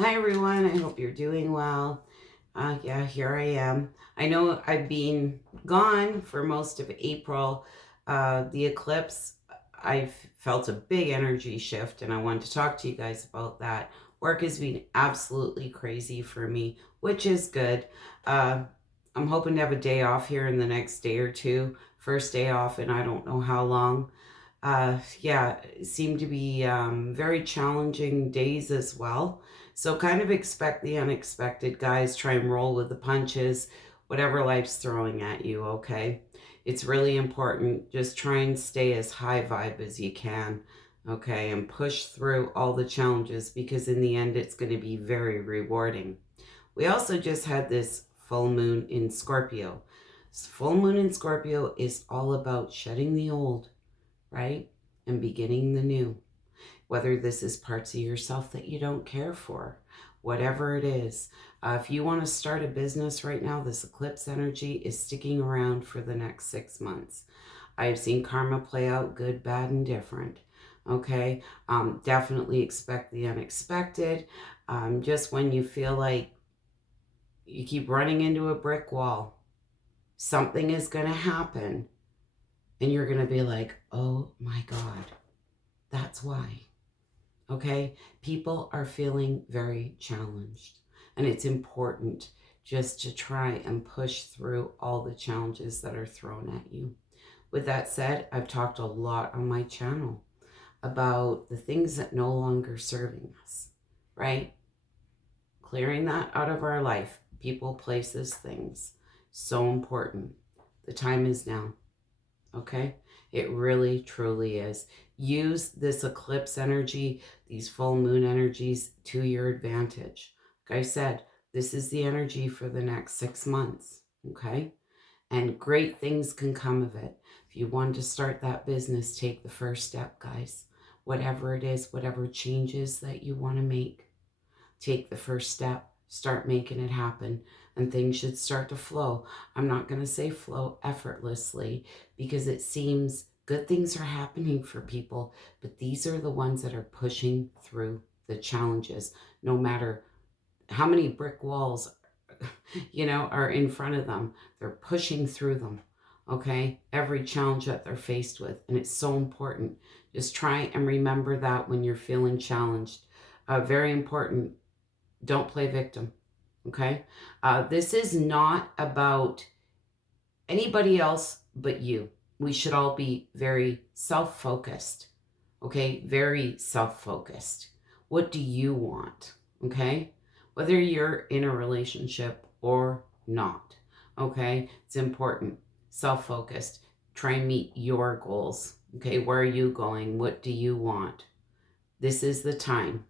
Hi everyone, I hope you're doing well. Yeah, here I am. I know I've been gone for most of April. The eclipse, I've felt a big energy shift, and I wanted to talk to you guys about that. Work has been absolutely crazy for me, which is good. Uh, I'm hoping to have a day off here in the next day or two. First day off, and I don't know how long. Yeah, it seemed to be very challenging days as well. So kind of expect the unexpected, guys. Try and roll with the punches, whatever life's throwing at you, okay? It's really important. Just try and stay as high vibe as you can, okay? And push through all the challenges because in the end, it's going to be very rewarding. We also just had this full moon in Scorpio. Full moon in Scorpio is all about shedding the old, right? And beginning the new. Whether this is parts of yourself that you don't care for, whatever it is. If you want to start a business right now, this eclipse energy is sticking around for the next 6 months. I've seen karma play out good, bad, and different. Okay. Definitely expect the unexpected. Just when you feel like you keep running into a brick wall, something is going to happen, and you're going to be like, oh my God, that's why. Okay, people are feeling very challenged, and it's important just to try and push through all the challenges that are thrown at you. With that said, I've talked a lot on my channel about the things that no longer serving us, right? Clearing that out of our life, people, places, things. So important. The time is now. Okay? It really, truly is. Use this eclipse energy, these full moon energies to your advantage. Like I said, this is the energy for the next 6 months. Okay? And great things can come of it. If you want to start that business, take the first step, guys. Whatever it is, whatever changes that you want to make, take the first step, start making it happen, and things should start to flow. I'm not going to say flow effortlessly because it seems good things are happening for people, but these are the ones that are pushing through the challenges, no matter how many brick walls are in front of them. They're pushing through them. Okay, every challenge that they're faced with, and it's so important. Just try and remember that when you're feeling challenged. Very important, don't play victim. Okay. This is not about anybody else but you. We should all be very self focused. Okay. Very self focused. What do you want? Okay. Whether you're in a relationship or not. Okay. It's important. Self focused. Try and meet your goals. Okay. Where are you going? What do you want? This is the time.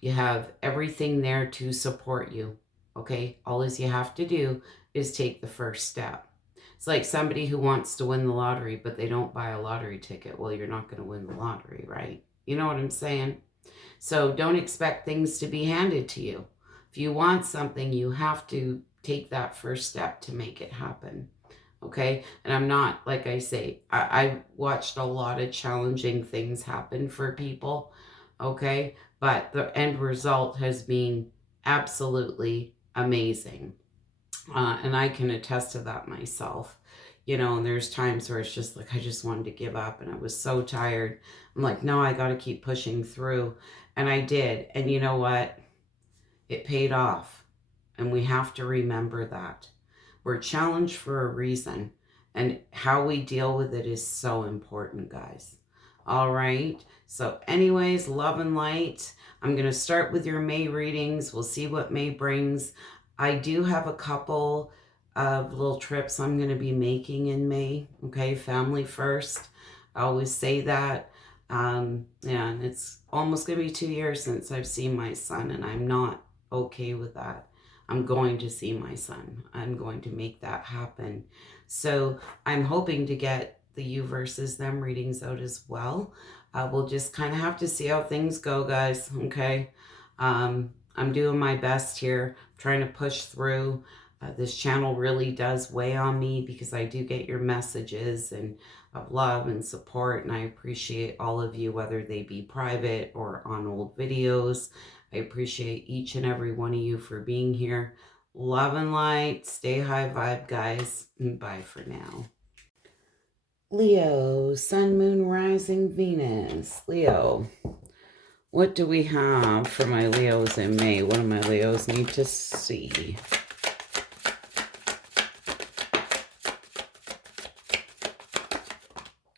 You have everything there to support you. Okay? All is you have to do is take the first step. It's like somebody who wants to win the lottery, but they don't buy a lottery ticket. Well, you're not going to win the lottery, right? You know what I'm saying? So don't expect things to be handed to you. If you want something, you have to take that first step to make it happen. Okay? And I'm not, like I say, I watched a lot of challenging things happen for people. Okay? But the end result has been absolutely amazing. And I can attest to that myself. And there's times where it's just like I just wanted to give up and I was so tired. I'm like, no, I got to keep pushing through. And I did. And you know what? It paid off. And we have to remember that. We're challenged for a reason. And how we deal with it is so important, guys. All right. So, anyways, love and light. I'm going to start with your May readings. We'll see what May brings. I do have a couple of little trips I'm going to be making in May. Okay. Family first. I always say that. Yeah, and it's almost going to be 2 years since I've seen my son, and I'm not okay with that. I'm going to see my son. I'm going to make that happen. So I'm hoping to get the you versus them readings out as well. We'll just kind of have to see how things go, guys. Okay. I'm doing my best here, trying to push through. This channel really does weigh on me because I do get your messages and of love and support, and I appreciate all of you, whether they be private or on old videos. I appreciate each and every one of you for being here. Love and light. Stay high vibe, guys. Bye for now. Leo, Sun, Moon, Rising, Venus. Leo, what do we have for my Leos in May? What do my Leos need to see?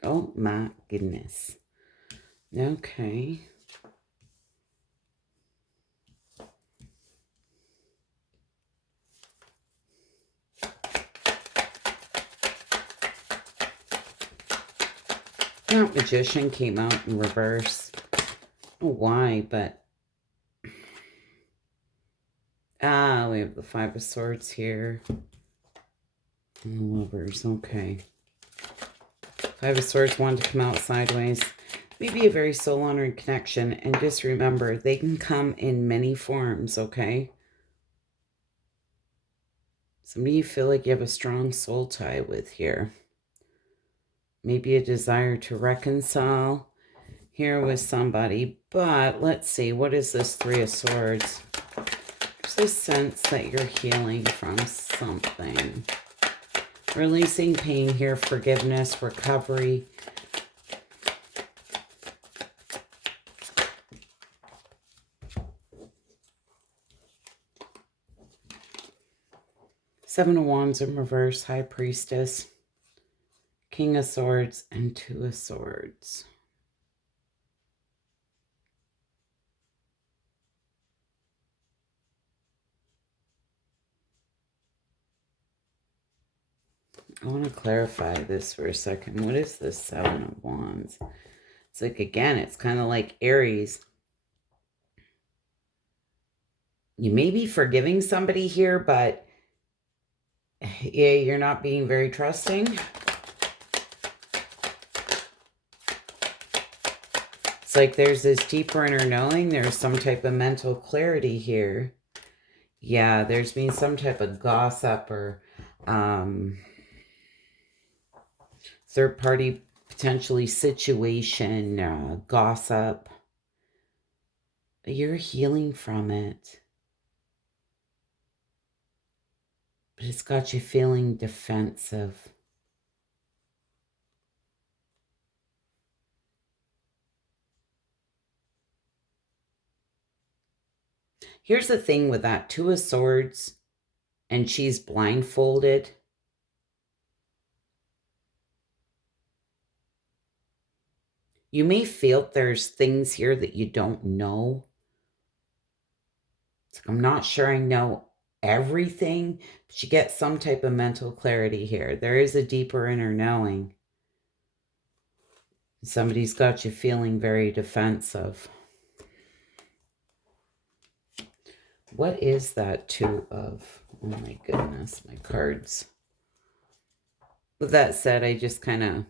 Oh my goodness. Okay. That Magician came out in reverse. I don't know why, but... we have the Five of Swords here. And Lovers, okay. Five of Swords wanted to come out sideways. Maybe a very soul-honoring connection. And just remember, they can come in many forms, okay? Somebody you feel like you have a strong soul tie with here. Maybe a desire to reconcile here with somebody. But let's see, what is this Three of Swords? There's a sense that you're healing from something. Releasing pain here, forgiveness, recovery. Seven of Wands in reverse, High Priestess, King of Swords, and Two of Swords. I want to clarify this for a second. What is this Seven of Wands? It's like, again, it's kind of like Aries. You may be forgiving somebody here, but yeah, you're not being very trusting. It's like there's this deeper inner knowing. There's some type of mental clarity here. Yeah, there's been some type of gossip or third-party potentially situation, gossip. But you're healing from it. But it's got you feeling defensive. Here's the thing with that Two of Swords, and she's blindfolded. You may feel there's things here that you don't know. It's like, I'm not sure I know everything, but you get some type of mental clarity here. There is a deeper inner knowing. Somebody's got you feeling very defensive. What is that Two of? Oh my goodness, my cards. With that said, I just kind of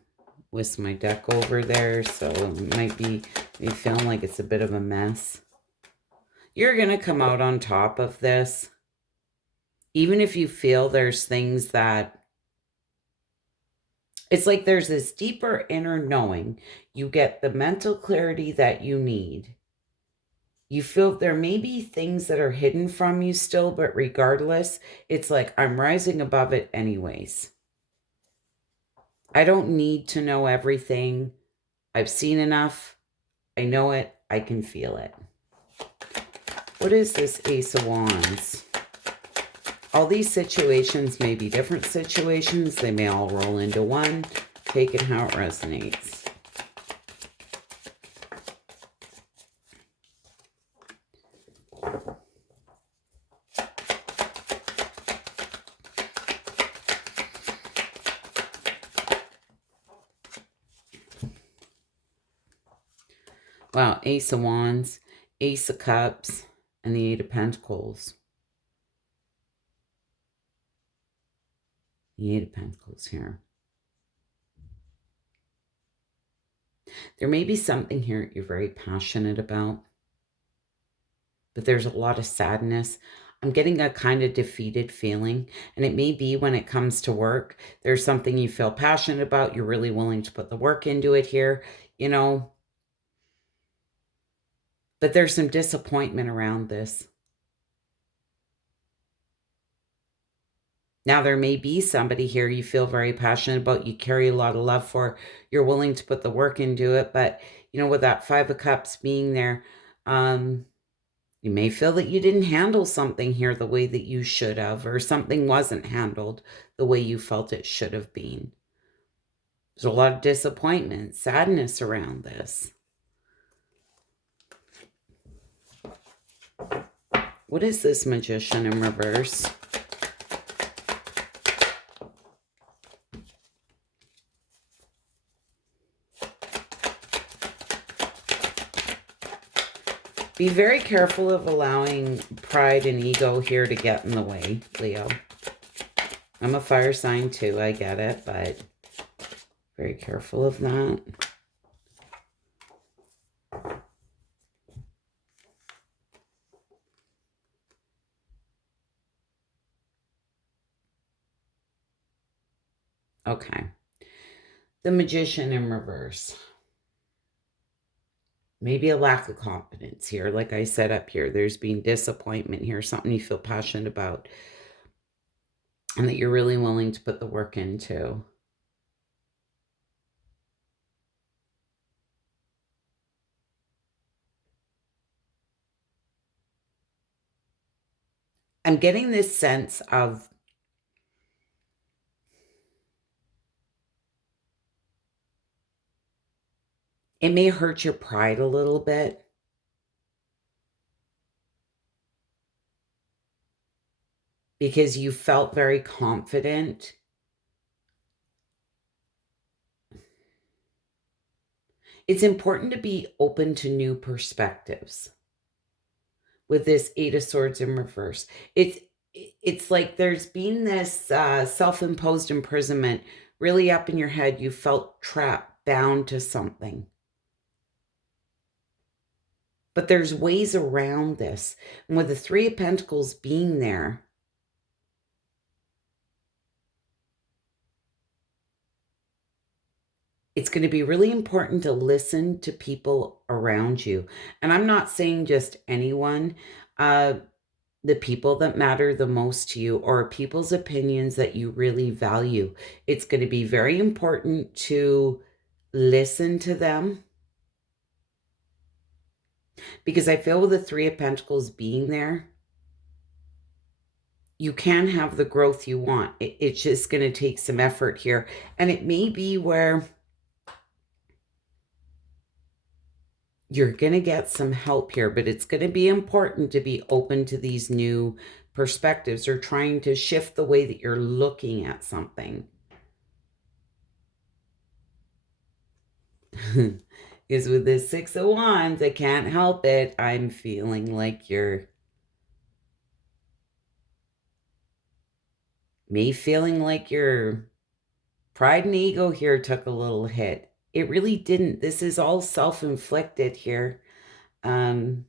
whisked my deck over there, so it might be me feeling like it's a bit of a mess. You're going to come out on top of this. Even if you feel there's things that... It's like there's this deeper inner knowing. You get the mental clarity that you need. You feel there may be things that are hidden from you still, but regardless, it's like, I'm rising above it anyways. I don't need to know everything. I've seen enough. I know it. I can feel it. What is this Ace of Wands? All these situations may be different situations. They may all roll into one. Take it how it resonates. Wow, Ace of Wands, Ace of Cups, and the Eight of Pentacles. The Eight of Pentacles here. There may be something here you're very passionate about, but there's a lot of sadness. I'm getting a kind of defeated feeling, and it may be when it comes to work. There's something you feel passionate about. You're really willing to put the work into it here. You know, But there's some disappointment around this. Now, there may be somebody here you feel very passionate about, you carry a lot of love for, you're willing to put the work into it, but, you know, with that Five of Cups being there, you may feel that you didn't handle something here the way that you should have, or something wasn't handled the way you felt it should have been. There's a lot of disappointment, sadness around this. What is this Magician in reverse? Be very careful of allowing pride and ego here to get in the way, Leo. I'm a fire sign too, I get it, but very careful of that. Okay. The Magician in reverse. Maybe a lack of confidence here. Like I said up here, there's been disappointment here, something you feel passionate about and that you're really willing to put the work into. I'm getting this sense of it may hurt your pride a little bit. Because you felt very confident. It's important to be open to new perspectives. With this Eight of Swords in reverse, it's like there's been this self-imposed imprisonment really up in your head. You felt trapped, bound to something. But there's ways around this. And with the Three of Pentacles being there, it's going to be really important to listen to people around you. And I'm not saying just anyone, the people that matter the most to you, or people's opinions that you really value. It's going to be very important to listen to them. Because I feel with the Three of Pentacles being there, you can have the growth you want. It's just going to take some effort here. And it may be where you're going to get some help here, but it's going to be important to be open to these new perspectives or trying to shift the way that you're looking at something. Because with this Six of Wands, I can't help it. I'm feeling like you're feeling like your pride and ego here took a little hit. It really didn't. This is all self-inflicted here. You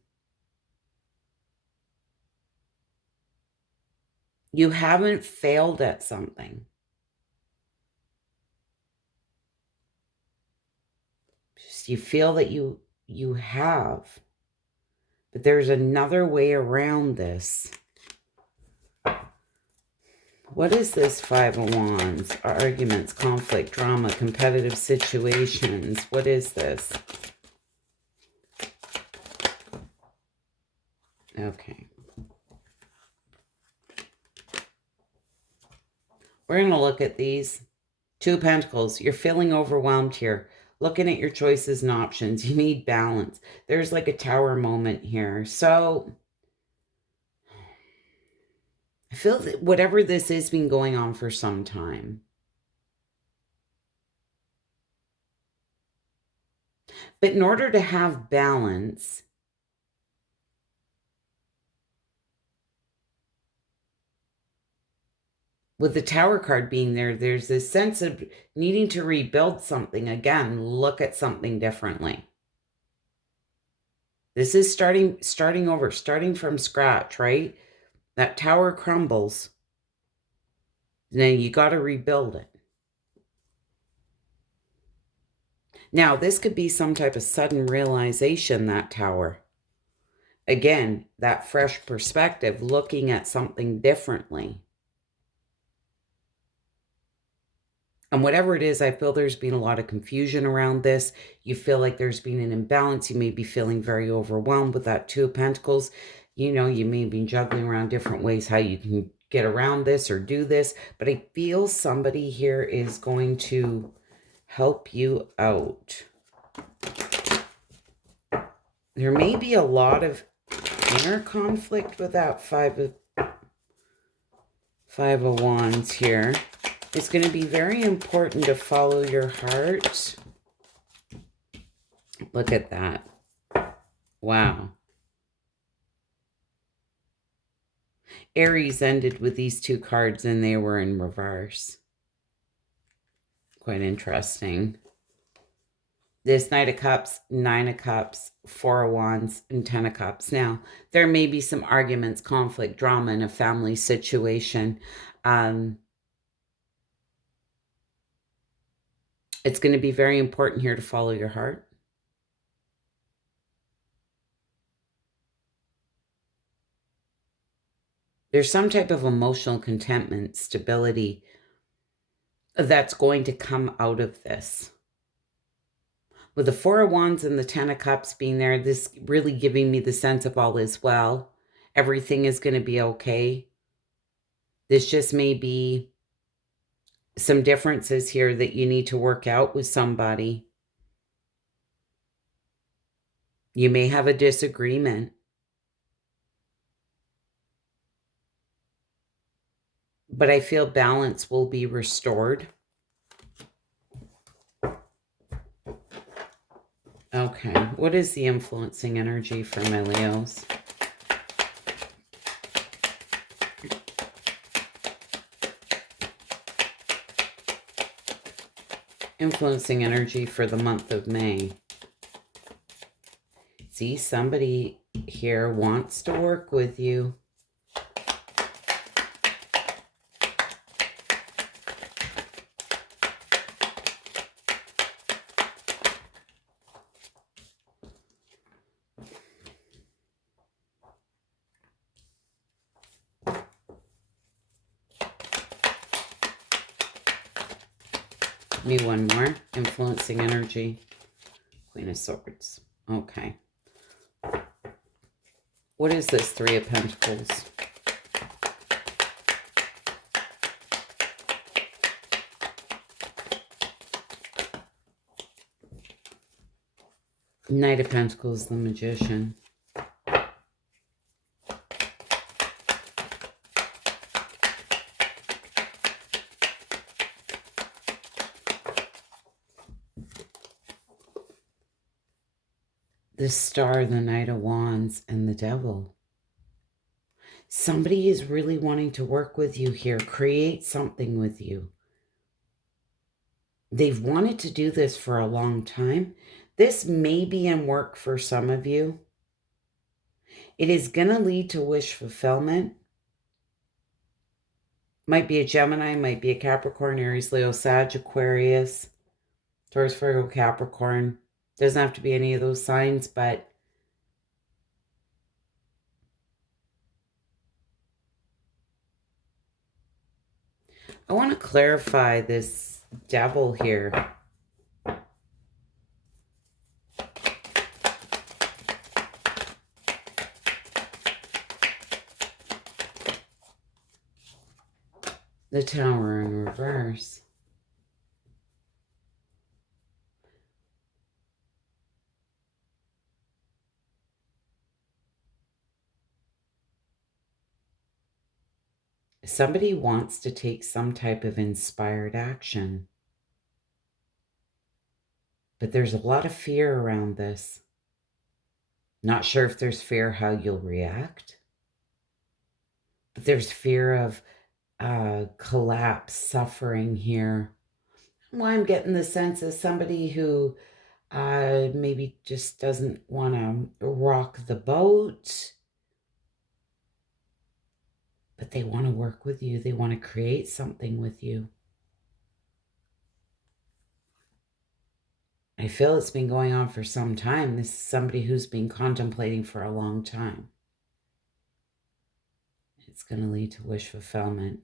haven't failed at something. Just you feel that you have. But there's another way around this. What is this Five of Wands? Arguments, conflict, drama, competitive situations. What is this? Okay. We're going to look at these. Two of Pentacles. You're feeling overwhelmed here. Looking at your choices and options. You need balance. There's like a tower moment here. So I feel that whatever this has been going on for some time. But in order to have balance, with the Tower card being there, there's this sense of needing to rebuild something. Again, look at something differently. This is starting over, starting from scratch, right? That tower crumbles. Then you got to rebuild it. Now, this could be some type of sudden realization, that tower. Again, that fresh perspective, looking at something differently. And whatever it is, I feel there's been a lot of confusion around this. You feel like there's been an imbalance. You may be feeling very overwhelmed with that Two of Pentacles. You know, you may be juggling around different ways how you can get around this or do this. But I feel somebody here is going to help you out. There may be a lot of inner conflict with that Five of Wands here. It's going to be very important to follow your heart. Look at that. Wow. Aries ended with these two cards and they were in reverse. Quite interesting. This Knight of Cups, Nine of Cups, Four of Wands, and Ten of Cups. Now, there may be some arguments, conflict, drama in a family situation. It's going to be very important here to follow your heart. There's some type of emotional contentment, stability that's going to come out of this. With the Four of Wands and the Ten of Cups being there, this really giving me the sense of all is well. Everything is going to be okay. This just may be some differences here that you need to work out with somebody. You may have a disagreement. But I feel balance will be restored. Okay, what is the influencing energy for my Leos? Influencing energy for the month of May. See, somebody here wants to work with you. Me one more. Influencing energy. Queen of Swords. Okay. What is this Three of Pentacles? Knight of Pentacles, the Magician. The Star, the Knight of Wands, and the Devil. Somebody is really wanting to work with you here, create something with you. They've wanted to do this for a long time. This may be in work for some of you. It is going to lead to wish fulfillment. Might be a Gemini, might be a Capricorn, Aries, Leo, Sag, Aquarius, Taurus, Virgo, Capricorn. Doesn't have to be any of those signs, but I want to clarify this Devil here. The Tower in reverse. Somebody wants to take some type of inspired action. But there's a lot of fear around this. Not sure if there's fear how you'll react. But there's fear of collapse, suffering here. Well, I'm getting the sense of somebody who maybe just doesn't want to rock the boat. But they want to work with you. They want to create something with you. I feel it's been going on for some time. This is somebody who's been contemplating for a long time. It's going to lead to wish fulfillment,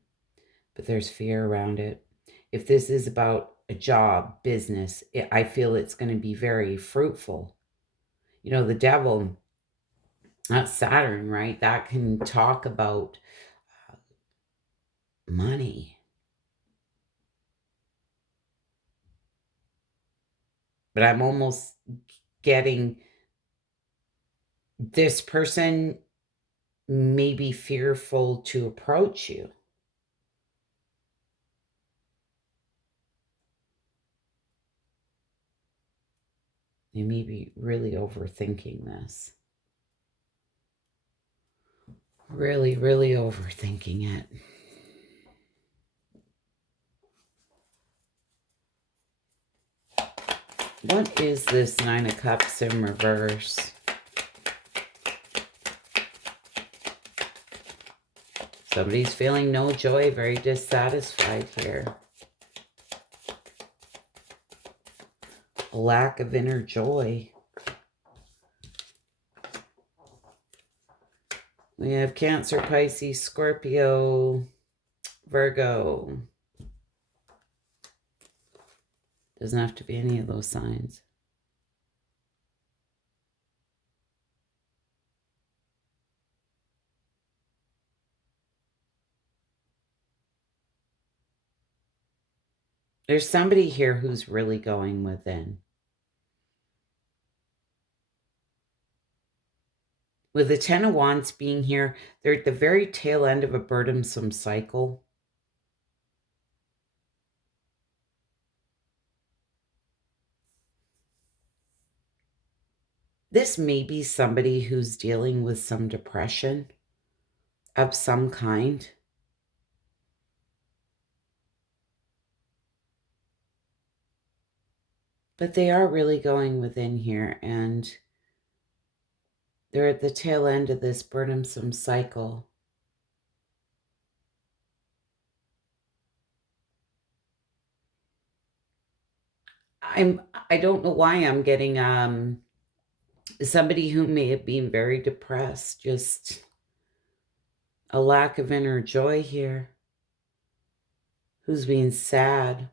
but there's fear around it. If this is about a job, business, I feel it's going to be very fruitful. You know, the devil, that's Saturn, right? That can talk about money. But I'm almost getting this person may be fearful to approach you. They may be really overthinking this. Really, really overthinking it. What is this Nine of Cups in reverse? Somebody's feeling no joy, very dissatisfied here. A lack of inner joy. We have Cancer, Pisces, Scorpio, Virgo. Doesn't have to be any of those signs. There's somebody here who's really going within. With the Ten of Wands being here, they're at the very tail end of a burdensome cycle. This may be somebody who's dealing with some depression of some kind. But they are really going within here, and they're at the tail end of this burdensome cycle. I don't know why I'm getting somebody who may have been very depressed, just a lack of inner joy here, who's being sad.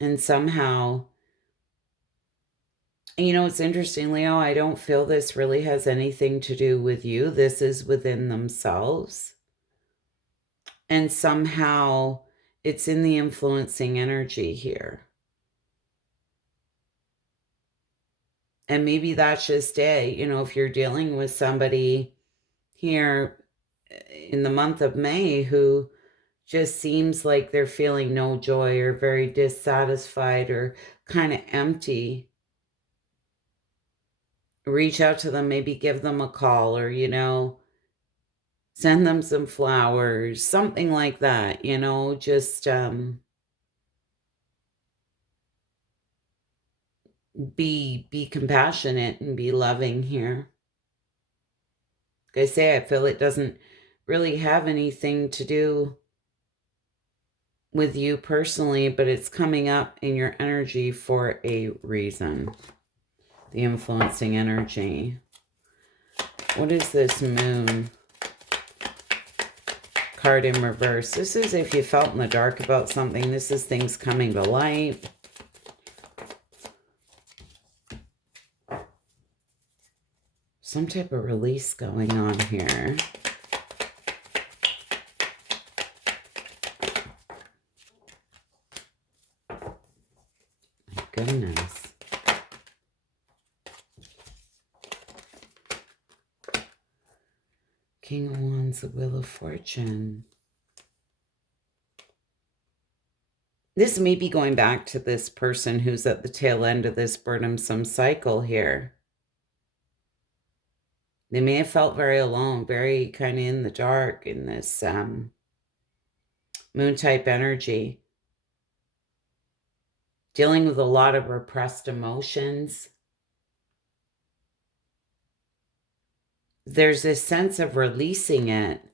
And somehow, you know, it's interesting, Leo, I don't feel this really has anything to do with you. This is within themselves. And somehow it's in the influencing energy here. And maybe that's just it. You know, if you're dealing with somebody here in the month of May who just seems like they're feeling no joy or very dissatisfied or kind of empty, reach out to them, maybe give them a call, or, you know, send them some flowers, something like that, you know, just be compassionate and be loving here. Like I say, I feel it doesn't really have anything to do with you personally, but it's coming up in your energy for a reason. The influencing energy. What is this moon card in reverse? This is if you felt in the dark about something. This is things coming to light. Some type of release going on here. My goodness. King of Wands, the Wheel of Fortune. This may be going back to this person who's at the tail end of this burdensome cycle here. They may have felt very alone, very kind of in the dark in this moon type energy. Dealing with a lot of repressed emotions. There's this sense of releasing it.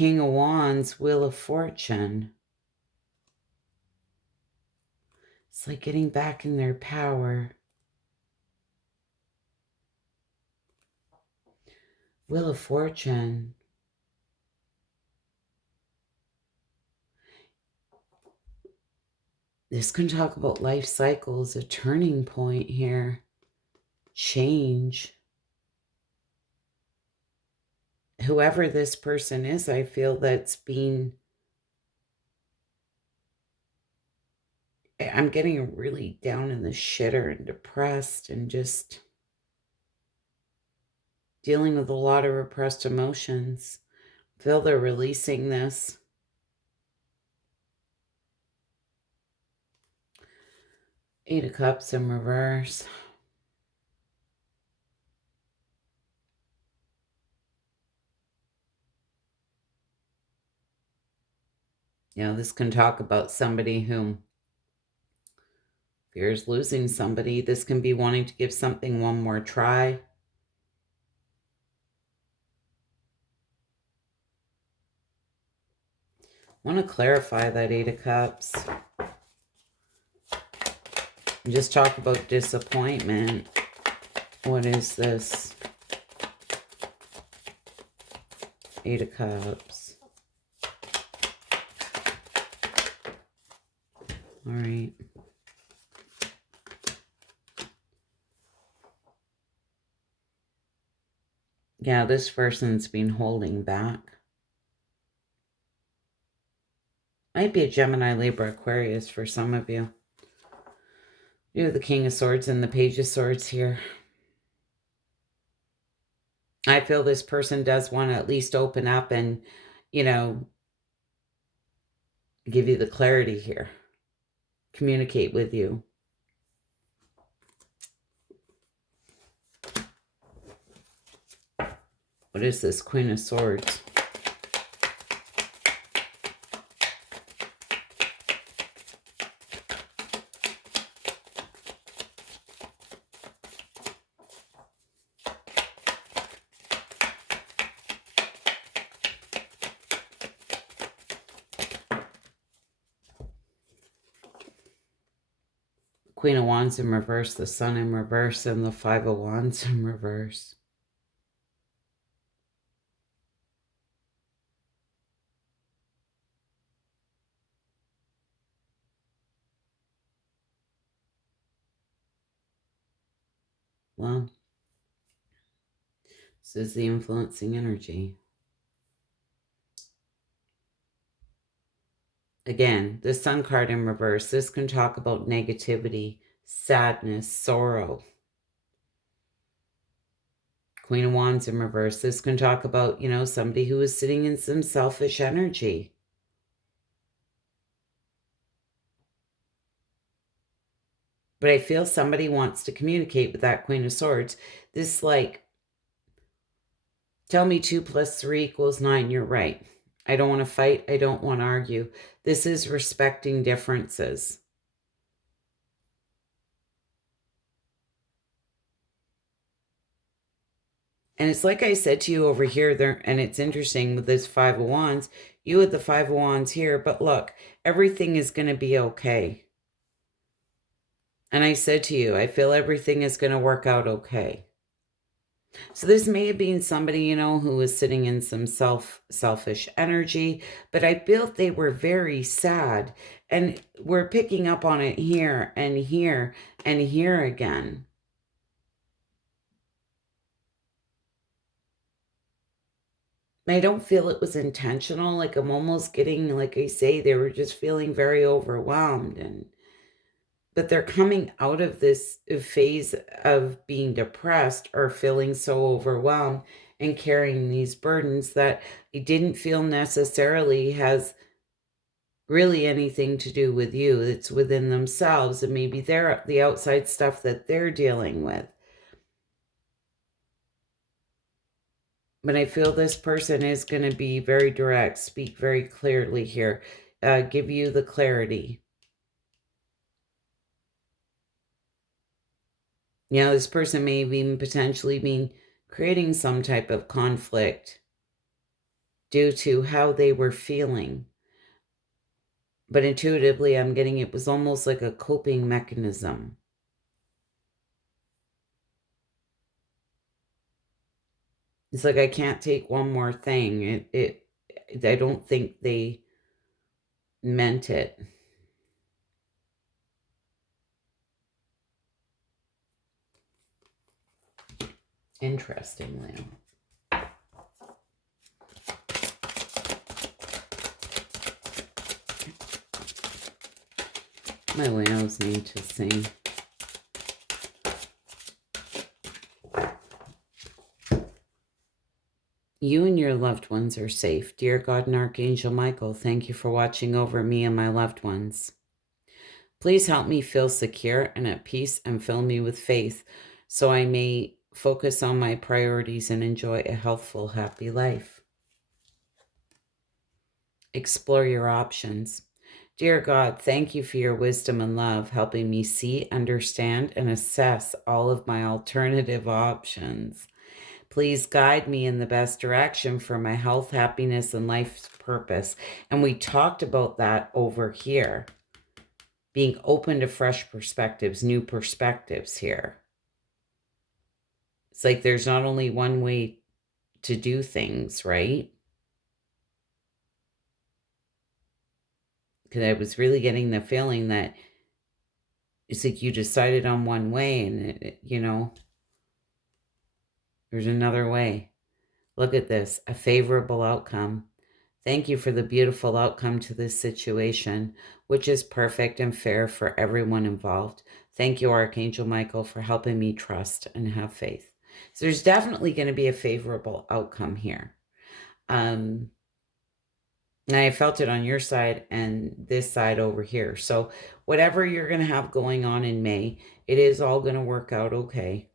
King of Wands, Wheel of Fortune. It's like getting back in their power. Wheel of Fortune. This can talk about life cycles, a turning point here. Change. Whoever this person is, I feel that's been... I'm getting really down in the shitter and depressed and just dealing with a lot of repressed emotions. Feel they're releasing this. Eight of Cups in reverse. You know, this can talk about somebody who fears losing somebody. This can be wanting to give something one more try. I want to clarify that Eight of Cups. And just talk about disappointment. What is this? Eight of Cups. All right. Yeah, this person's been holding back. Might be a Gemini, Libra, Aquarius for some of you. You have the King of Swords and the Page of Swords here. I feel this person does want to at least open up and, you know, give you the clarity here. Communicate with you. What is this? Queen of Swords. Queen of Wands in reverse, the Sun in reverse, and the Five of Wands in reverse. Well, this is the influencing energy. Again, the Sun card in reverse. This can talk about negativity, sadness, sorrow. Queen of Wands in reverse. This can talk about, you know, somebody who is sitting in some selfish energy. But I feel somebody wants to communicate with that Queen of Swords. This, like, tell me 2 + 3 = 9. You're right. I don't want to fight. I don't want to argue. This is respecting differences. And it's like I said to you over here, there, and it's interesting with this Five of Wands. You had the Five of Wands here, but look, everything is going to be okay. And I said to you, I feel everything is going to work out okay. So this may have been somebody, you know, who was sitting in some selfish energy, but I felt they were very sad. And we're picking up on it here and here and here again. I don't feel it was intentional. Like, I'm almost getting, like I say, they were just feeling very overwhelmed. But they're coming out of this phase of being depressed or feeling so overwhelmed and carrying these burdens that it didn't feel necessarily has really anything to do with you. It's within themselves, and maybe they're the outside stuff that they're dealing with. But I feel this person is going to be very direct, speak very clearly here, give you the clarity. You know, this person may have even potentially been creating some type of conflict due to how they were feeling. But intuitively, I'm getting it was almost like a coping mechanism. It's like I can't take one more thing. I don't think they meant it. Interesting, Leo. My Leos need to sing. You and your loved ones are safe. Dear God and Archangel Michael, thank you for watching over me and my loved ones. Please help me feel secure and at peace and fill me with faith so I may focus on my priorities and enjoy a healthful, happy life. Explore your options. Dear God, thank you for your wisdom and love, helping me see, understand, and assess all of my alternative options. Please guide me in the best direction for my health, happiness, and life's purpose. And we talked about that over here. Being open to fresh perspectives, new perspectives here. It's like there's not only one way to do things, right? Because I was really getting the feeling that it's like you decided on one way and, there's another way. Look at this, a favorable outcome. Thank you for the beautiful outcome to this situation, which is perfect and fair for everyone involved. Thank you, Archangel Michael, for helping me trust and have faith. So there's definitely going to be a favorable outcome here. And I felt it on your side and this side over here. So whatever you're going to have going on in May, it is all going to work out okay.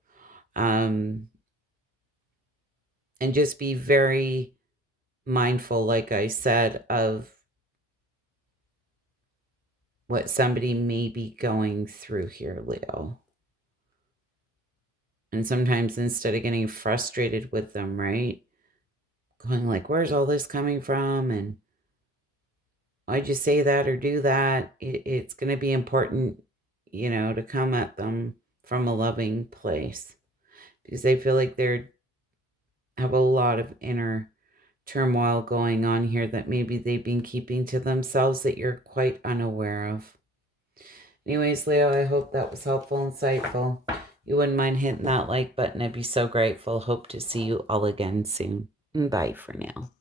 And just be very mindful, like I said, of what somebody may be going through here, Leo. And sometimes instead of getting frustrated with them, right? Going like, where's all this coming from? And why'd you say that or do that? It's going to be important, to come at them from a loving place. Because they feel like they have a lot of inner turmoil going on here that maybe they've been keeping to themselves that you're quite unaware of. Anyways, Leo, I hope that was helpful and insightful. You wouldn't mind hitting that like button. I'd be so grateful. Hope to see you all again soon. Bye for now.